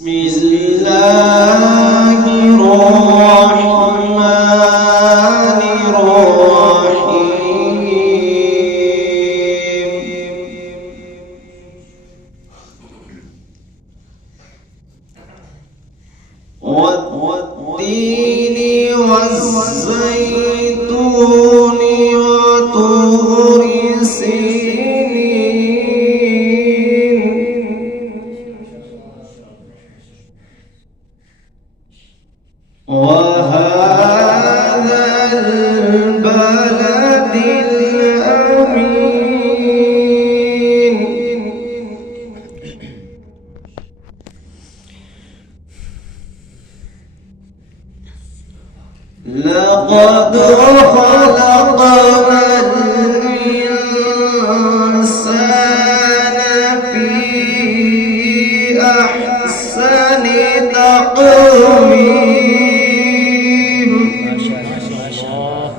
بسم الله الرحمن الرحيم والتين والزيتون وطور سينين وهذا البلد الأمين لقد خلقنا الإنسان في أحسن تقويم. ما شاء الله.